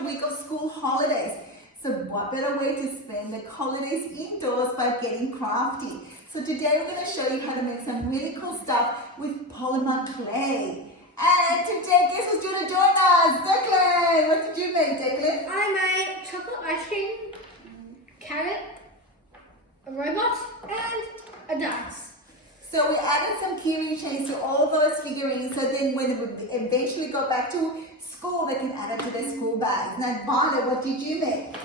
extra week of school holidays. So what better way to spend the holidays indoors by getting crafty? So today we're going to show you how to make some really cool stuff with polymer clay. And today, guess who's going to join us? Declan! What did you make, Declan? I made chocolate ice cream, carrot, a robot, and a dance. So we added some keyring chains to all those figurines, so then when they eventually go back to school, they can add it to their school bags. Now, Violet, what did you make?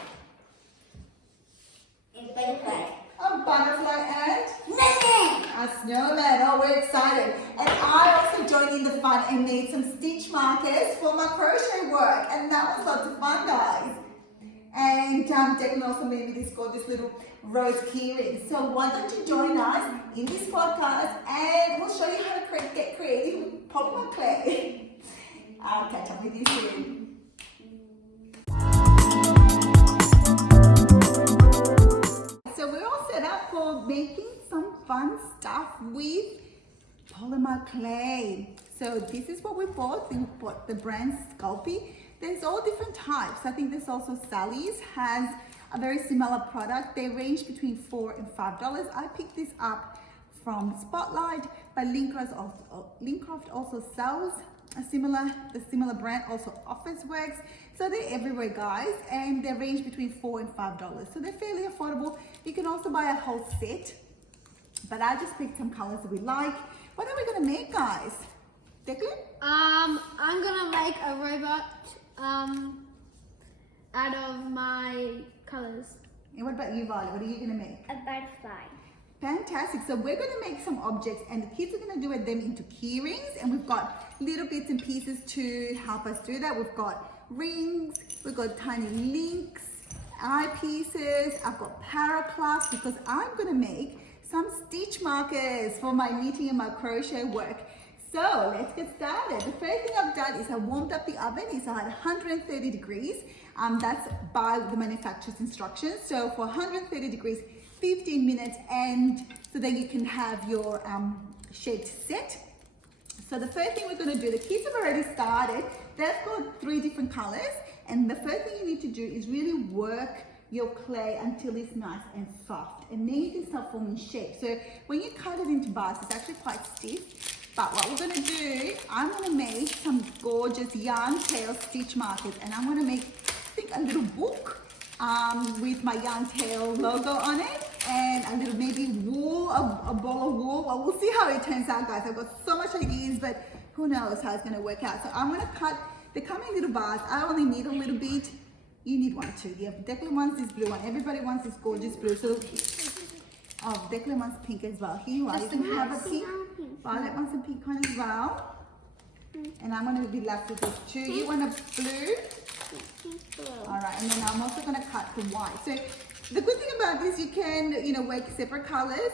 A butterfly. A butterfly and? Snowman. A snowman. Oh, we're excited. And I also joined in the fun and made some stitch markers for my crochet work. And that was lots of fun, guys. And Declan also made me this gorgeous little rose keyring. So why don't you join us in this podcast and we'll show you how to get creative with polymer clay. I'll catch up with you soon. So we're all set up for making some fun stuff with polymer clay. So this is what we bought. We bought the brand Sculpey. There's all different types. I think there's also Sally's has a very similar product. They range between $4 and $5. I picked this up from Spotlight, but Lincraft also sells the similar brand, also Officeworks. So they're everywhere, guys, and they range between $4 and $5. So they're fairly affordable. You can also buy a whole set, but I just picked some colors that we like. What are we gonna make, guys? Declan? I'm gonna make a robot out of my colors. And what about you, Violet? What are you gonna make? A butterfly. Fantastic. So we're going to make some objects and the kids are going to do them into key rings, and we've got little bits and pieces to help us do that. We've got rings, we've got tiny links, eyepieces, I've got Parrot clasps because I'm going to make some stitch markers for my knitting and my crochet work. So let's get started. The first thing I've done is I warmed up the oven. It's at 130 degrees. That's by the manufacturer's instructions. So for 130 degrees, 15 minutes, and so that you can have your shaped set. So the first thing we're going to do, the kids have already started. They've got 3 different colors, and the first thing you need to do is really work your clay until it's nice and soft, and then you can start forming shapes. So when you cut it into bars, it's actually quite stiff. But what we're going to do, I'm going to make some gorgeous yarn tail stitch markers, and I'm going to make, I think, a little book with my yarn tail logo on it, and a little maybe wool, a ball of wool. Well, we'll see how it turns out, guys. I've got so much ideas, but who knows how it's going to work out. So I'm going to cut, they come in little bars. I only need a little bit. You need one too. Yeah, Declan wants this blue one. Everybody wants this gorgeous blue. So, oh, Declan wants pink as well. Here you are. You can have a pink. Violet wants a pink one as well. And I'm going to be left with this too. You want a blue? All right, and then I'm also going to cut the white. So the good thing about this, you can, work separate colors,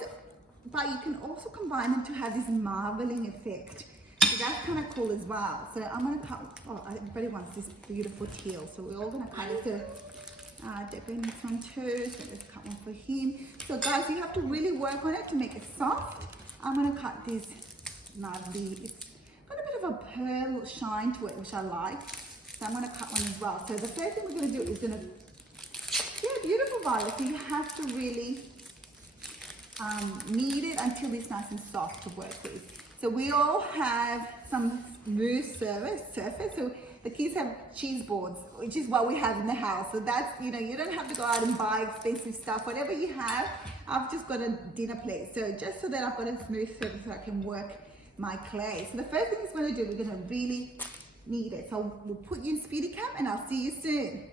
but you can also combine them to have this marbling effect. So that's kind of cool as well. So I'm going to cut, everybody wants this beautiful teal. So we're all going to cut it. So Declan needs one too. So let's cut one for him. So guys, you have to really work on it to make it soft. I'm going to cut this lovely, it's got a bit of a pearl shine to it, which I like. So I'm going to cut one as well. So the first thing we're going to do is going to, yeah, beautiful, Violet. So you have to really knead it until it's nice and soft to work with. So we all have some smooth surface. So the kids have cheese boards, which is what we have in the house. So that's, you don't have to go out and buy expensive stuff. Whatever you have, I've just got a dinner plate. So just so that I've got a smooth surface so I can work my clay. So the first thing it's going to do, we're going to really knead it. So we'll put you in speedy cam and I'll see you soon.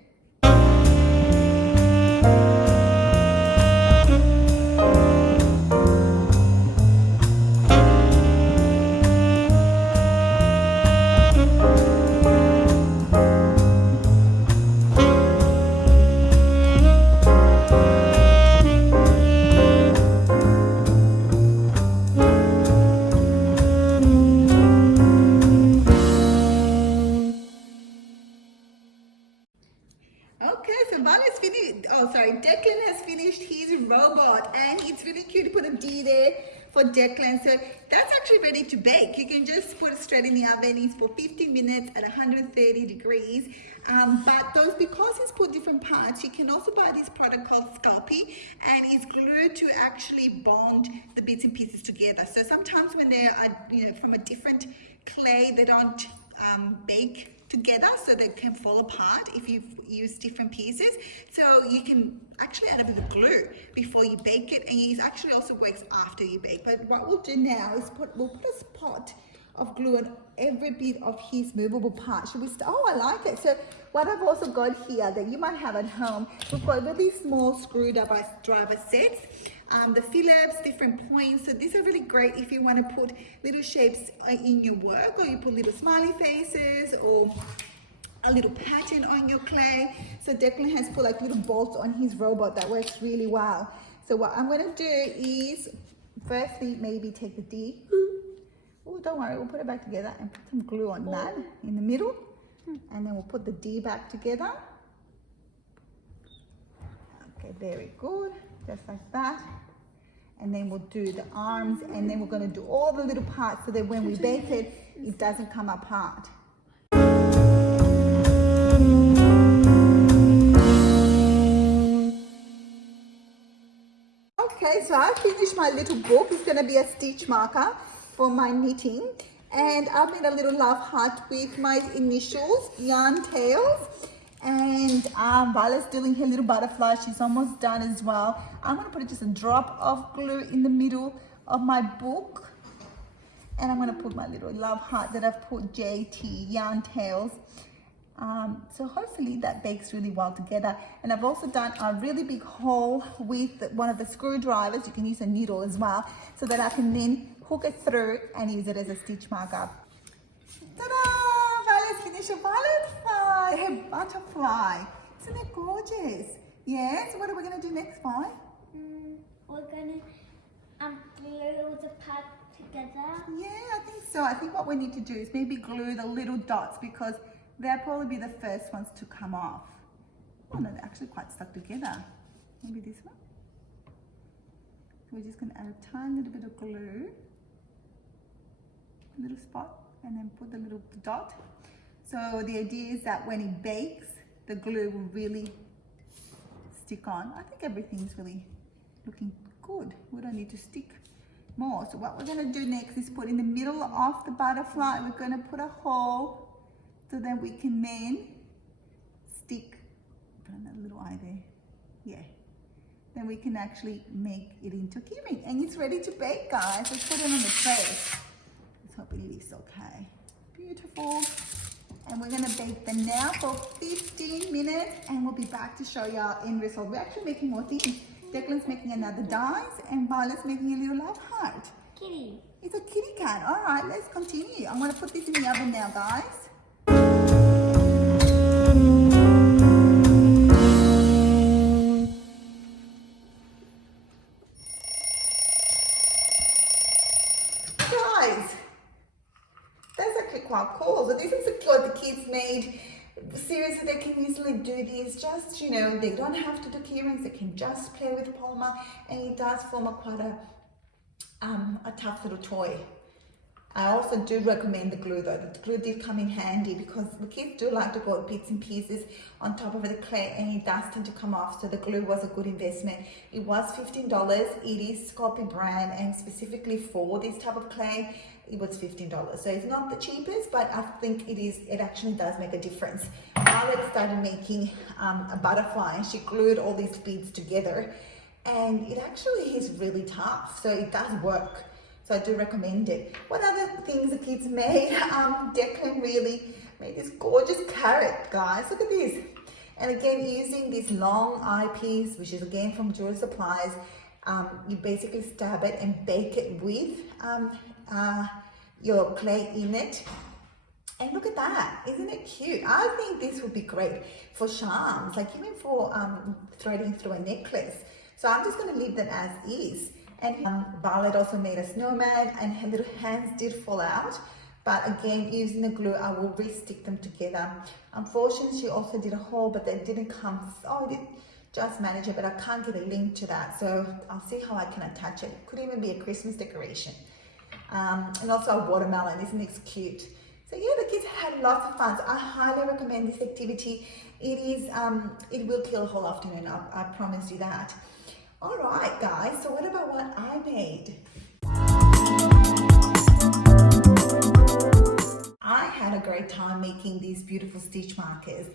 so Violet's finished, Declan has finished his robot, and it's really cute to put a D there for Declan. So that's actually ready to bake. You can just put it straight in the oven. It's for 15 minutes at 130 degrees. But those, because he's put different parts, you can also buy this product called Sculpey, and it's glued to actually bond the bits and pieces together. So sometimes when they are, from a different clay, they don't bake together, so they can fall apart if you've used different pieces. So you can actually add a bit of glue before you bake it, and it actually also works after you bake. But what we'll do now is we'll put a spot of glue on every bit of his movable part. Should we oh, I like it. So what I've also got here that you might have at home, we've got really small screwdriver sets. The Phillips, different points. So these are really great if you want to put little shapes in your work, or you put little smiley faces or a little pattern on your clay. So Declan has put like little bolts on his robot that works really well. So what I'm going to do is firstly maybe take the D. Oh, don't worry, we'll put it back together and put some glue on that in the middle. And then we'll put the D back together. Okay, very good. Just like that. And then we'll do the arms, and then we're going to do all the little parts so that when we bake it, it doesn't come apart. Okay, so I finished my little book. It's going to be a stitch marker for my knitting. And I've made a little love heart with my initials, yarn tails. And Violet's doing her little butterfly. She's almost done as well. I'm going to put just a drop of glue in the middle of my book. And I'm going to put my little love heart that I've put JT, yarn tails. So hopefully that bakes really well together. And I've also done a really big hole with one of the screwdrivers. You can use a needle as well, so that I can then hook it through and use it as a stitch marker. Ta-da! Violet's finished a butterfly, her butterfly. Isn't it gorgeous? Yeah, so what are we going to do next, Vi? We're going to glue the part together. Yeah, I think so. I think what we need to do is maybe glue the little dots, because they'll probably be the first ones to come off. Oh no, they're actually quite stuck together. Maybe this one. So we're just going to add a tiny little bit of glue, a little spot, and then put the little dot. So the idea is that when it bakes, the glue will really stick on. I think everything's really looking good. We don't need to stick more. So what we're going to do next is put in the middle of the butterfly, we're going to put a hole, so that we can then stick, put a little eye there, yeah. Then we can actually make it into keyring, and it's ready to bake, guys. Let's put it on the tray. Let's hope it leaves okay. Beautiful. And we're gonna bake them now for 15 minutes, and we'll be back to show you our end result. We're actually making more things. Declan's making another dice, and Violet's making a little love heart. Kitty. It's a kitty cat. All right, let's continue. I'm gonna put this in the oven now, guys. Guys, that's actually quite cool. So this is what the kids made. Seriously, they can easily do this. Just, they don't have to do keyrings. They can just play with polymer, and it does form quite a tough little toy. I also do recommend the glue though. The glue did come in handy, because the kids do like to put bits and pieces on top of the clay, and it does tend to come off, so the glue was a good investment. It was $15. It is Sculpey brand, and specifically for this type of clay, it was $15. So it's not the cheapest, but I think it actually does make a difference. Violet started making a butterfly, and she glued all these beads together, and it actually is really tough, so it does work. So I do recommend it. What other things the kids made? Declan really made this gorgeous carrot, guys. Look at this. And again, using this long eyepiece, which is again from Jewelry Supplies, you basically stab it and bake it with your clay in it. And look at that, isn't it cute? I think this would be great for charms, like even for threading through a necklace. So I'm just gonna leave that as is. And Violet also made a snowman, and her little hands did fall out. But again, using the glue, I will re-stick them together. Unfortunately, she also did a hole, but they didn't come. Oh, I did just manage it, but I can't get a link to that. So I'll see how I can attach it. Could even be a Christmas decoration. And also a watermelon, isn't it cute? So yeah, the kids had lots of fun. So I highly recommend this activity. It will kill a whole afternoon, I promise you that. All right, guys, so what about what I made? I had a great time making these beautiful stitch markers.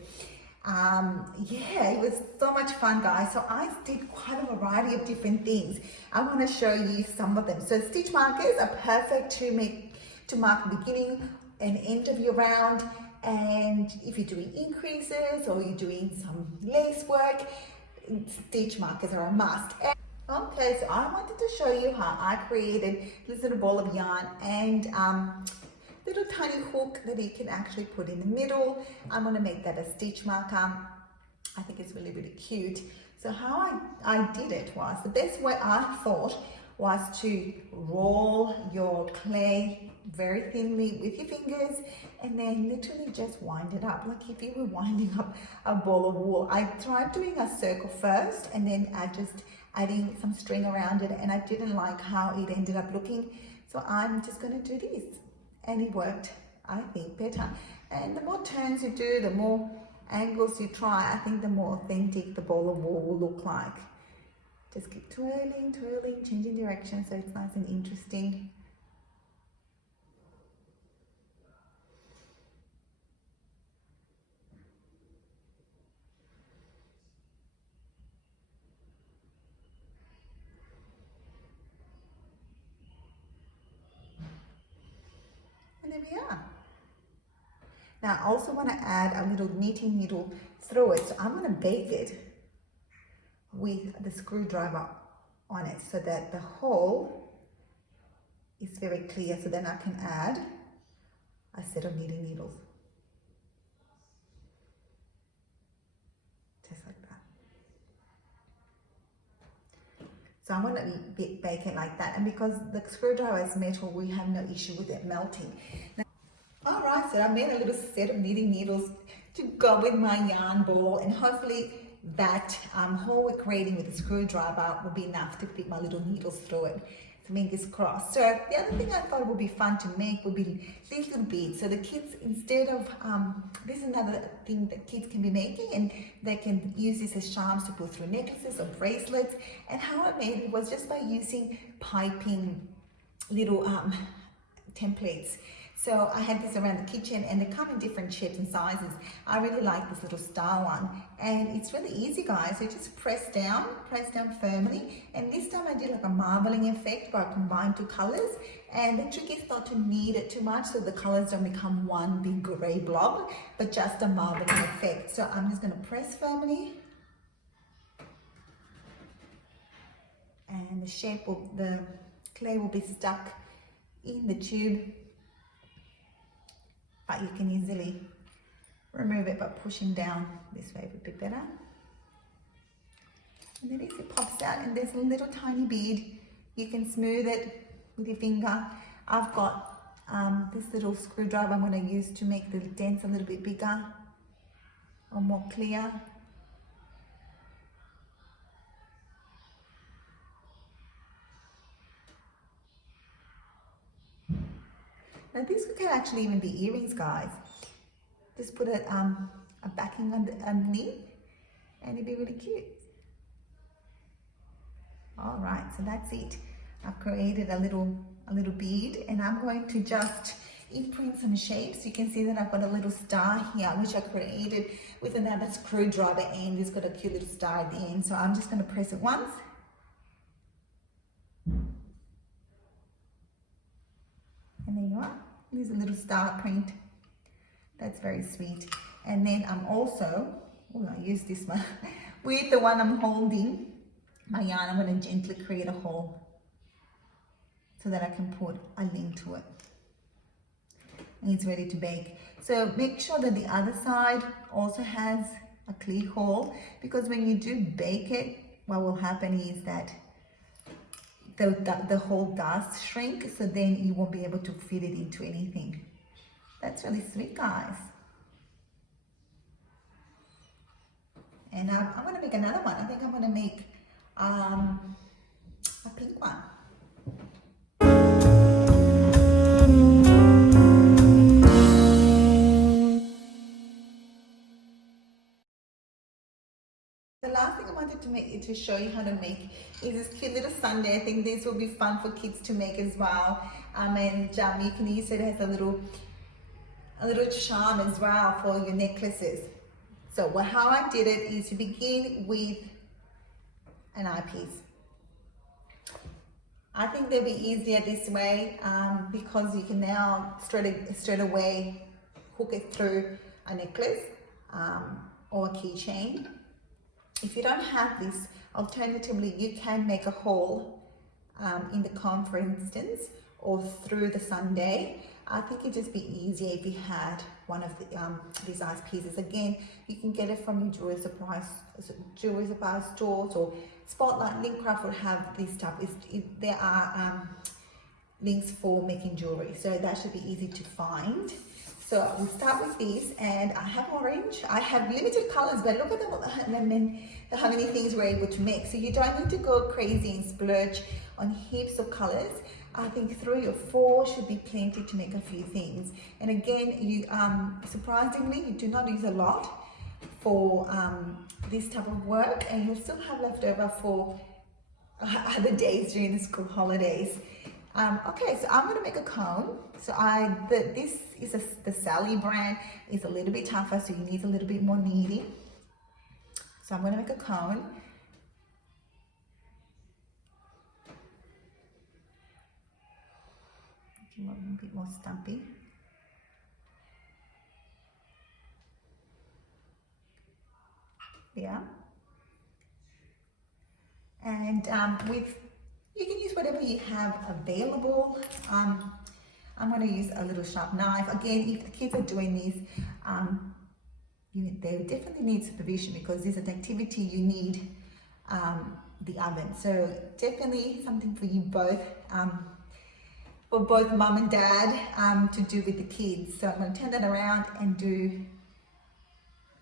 Yeah, it was so much fun, guys. So I did quite a variety of different things. I want to show you some of them. So stitch markers are perfect to mark the beginning and end of your round. And if you're doing increases or you're doing some lace work, stitch markers are a must. Okay, so I wanted to show you how I created this little ball of yarn and little tiny hook that you can actually put in the middle. I'm going to make that a stitch marker. I think it's really, really cute. So how I did it was, the best way I thought was to roll your clay very thinly with your fingers and then literally just wind it up like if you were winding up a ball of wool. I tried doing a circle first and then just adding some string around it, and I didn't like how it ended up looking, so I'm just going to do this, and it worked, I think, better. And the more turns you do, the more angles you try, I think the more authentic the ball of wool will look like. Just keep twirling, changing direction so it's nice and interesting. And there we are. Now I also want to add a little knitting needle through it. So I'm going to bake it with the screwdriver on it so that the hole is very clear. So then I can add a set of knitting needles. Just like that. So I'm going to bake it like that. And because the screwdriver is metal, we have no issue with it melting. Now, all right, so I made a little set of knitting needles to go with my yarn ball, and hopefully that hole we're creating with the screwdriver will be enough to fit my little needles through it. Fingers crossed. So the other thing I thought would be fun to make would be these little beads. So the kids, instead of, this is another thing that kids can be making, and they can use this as charms to put through necklaces or bracelets. And how I made it was just by using piping little templates. So I had this around the kitchen, and they come in different shapes and sizes. I really like this little star one, and it's really easy, guys. So just press down firmly. And this time I did like a marbling effect where I combined two colors. And the trick is not to knead it too much so the colors don't become one big gray blob, but just a marbling effect. So I'm just going to press firmly, and the clay will be stuck in the tube. But you can easily remove it by pushing down this way would be better. And then it pops out, and there's a little tiny bead. You can smooth it with your finger. I've got this little screwdriver I'm going to use to make the dents a little bit bigger or more clear. Now these could actually even be earrings, guys. Just put a backing underneath, and it'd be really cute. All right, so that's it. I've created a little bead, and I'm going to just imprint some shapes. You can see that I've got a little star here, which I created with another screwdriver end. It's got a cute little star at the end. So I'm just going to press it once. And there you are. There's a little star print. That's very sweet. And then I'm also, I use this one, with the one I'm holding my yarn, I'm going to gently create a hole so that I can put a link to it. And it's ready to bake. So make sure that the other side also has a clear hole, because when you do bake it, what will happen is that the hole does shrink, so then you won't be able to fit it into anything. That's really sweet, guys. And I'm going to make another one. I think I'm going to make a pink one. The last thing I wanted to make to show you how to make is this cute little sundae. I think this will be fun for kids to make as well. And you can use it as a little charm as well for your necklaces. So how I did it is to begin with an eyepiece. I think they'll be easier this way because you can now straight away hook it through a necklace or a keychain. If you don't have this, alternatively, you can make a hole in the comb, for instance, or through the sundae. I think it'd just be easier if you had one of these ice pieces. Again, you can get it from your jewelry supply stores, or Spotlight, Linkcraft would have this stuff. There are links for making jewelry, so that should be easy to find. So we'll start with this, and I have orange. I have limited colors, but look at how many things we're able to make. So you don't need to go crazy and splurge on heaps of colors. I think 3 or 4 should be plenty to make a few things. And again, you surprisingly, you do not use a lot for this type of work, and you'll still have leftover for other days during the school holidays. Okay, so I'm going to make a cone. So this is the Sally brand. It's a little bit tougher, so you need a little bit more kneading. So I'm going to make a cone. A bit more stumpy. Yeah. And you can use whatever you have available. I'm going to use a little sharp knife. Again, if the kids are doing this, they definitely need supervision, because this is an activity you need the oven. So definitely something for you both, for both mum and dad to do with the kids. So I'm going to turn that around and do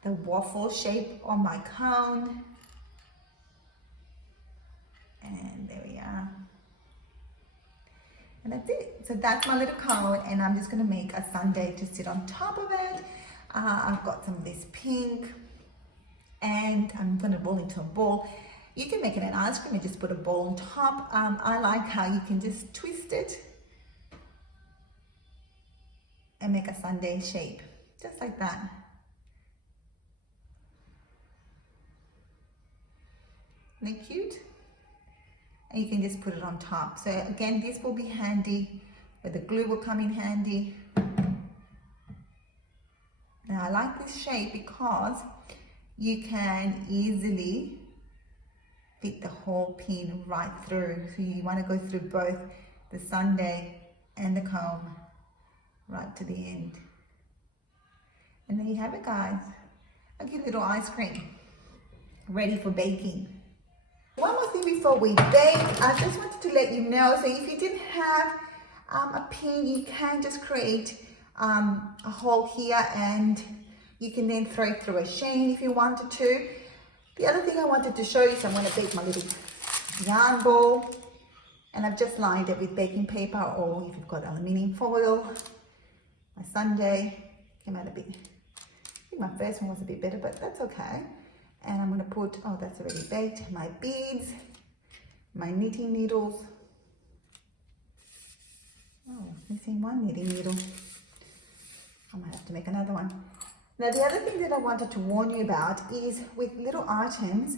the waffle shape on my cone. And there we are. And that's it. So that's my little cone, and I'm just going to make a sundae to sit on top of it. I've got some of this pink, and I'm going to roll into a ball. You can make it an ice cream and just put a ball on top. I like how you can just twist it and make a sundae shape, just like that. Isn't it cute? And you can just put it on top. So again, this will be handy, but the glue will come in handy. Now I like this shape because you can easily fit the whole pin right through. So you want to go through both the sundae and the comb right to the end. And there you have it, guys. A cute little ice cream ready for baking. One more thing before we bake, I just wanted to let you know, so if you didn't have a pin, you can just create a hole here, and you can then throw it through a chain if you wanted to. The other thing I wanted to show you, so I'm going to bake my little yarn ball, and I've just lined it with baking paper, or if you've got aluminium foil. My sundae came out a bit, I think my first one was a bit better, but that's okay. And I'm going to put, oh, that's already baked, my beads, my knitting needles. Oh, missing one knitting needle. I might have to make another one. Now, the other thing that I wanted to warn you about is with little items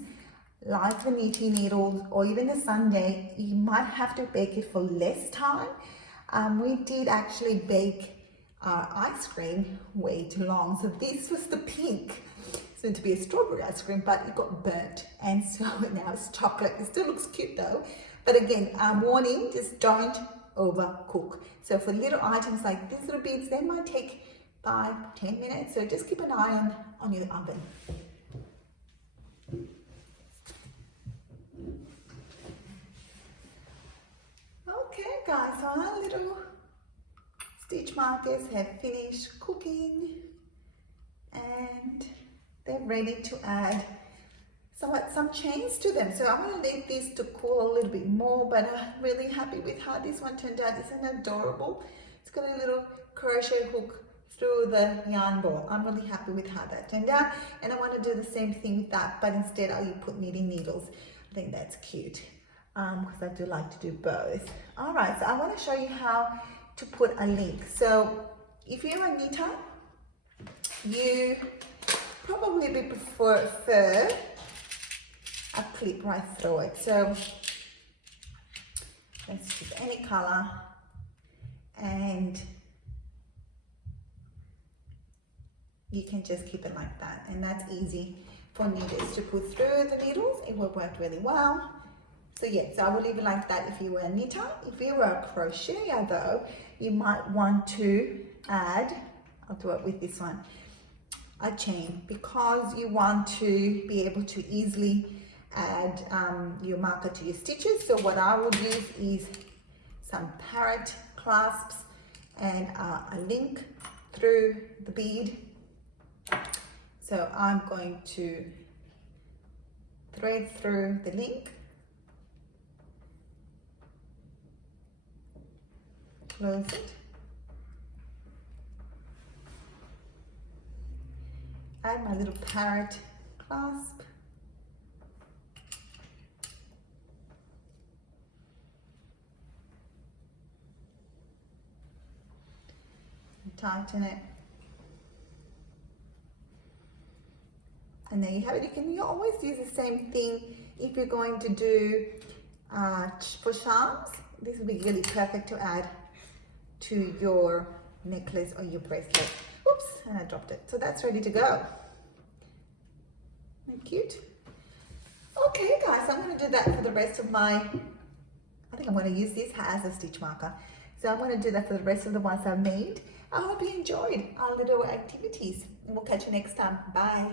like the knitting needles or even the sundae, you might have to bake it for less time. We did actually bake our ice cream way too long. So this was the pink. It's meant to be a strawberry ice cream, but it got burnt, and so now it's chocolate. It still looks cute though. But again, warning, just don't overcook. So for little items like these little beads, they might take 5-10 minutes. So just keep an eye on your oven. Okay guys, so our little stitch stitch markers have finished cooking and they're ready to add some chains to them. So I'm going to leave this to cool a little bit more, but I'm really happy with how this one turned out. Isn't it adorable? It's got a little crochet hook through the yarn ball. I'm really happy with how that turned out, and I want to do the same thing with that, but instead I'll put knitting needles. I think that's cute because I do like to do both. All right, so I want to show you how to put a link. So if you're a knitter, you probably prefer a clip right through it. So let's choose any color, and you can just keep it like that, and that's easy for knitters to put through the needles. It will work really well. So yeah, so I will leave it like that if you were a knitter. If you were a crocheter though, you might want to add, I'll do it with this one, a chain, because you want to be able to easily add your marker to your stitches. So what I would use is some Parrot clasps and a link through the bead. So I'm going to thread through the link, close it, add my little Parrot clasp, and tighten it. And there you have it. You always use the same thing if you're going to do for charms. This will be really perfect to add to your necklace or your bracelet. Oops, and I dropped it. So that's ready to go. Isn't that cute? Okay guys, I'm going to do that for the rest of my, I think I'm going to use this as a stitch marker. So I'm going to do that for the rest of the ones I've made. I hope you enjoyed our little activities, and we'll catch you next time. Bye.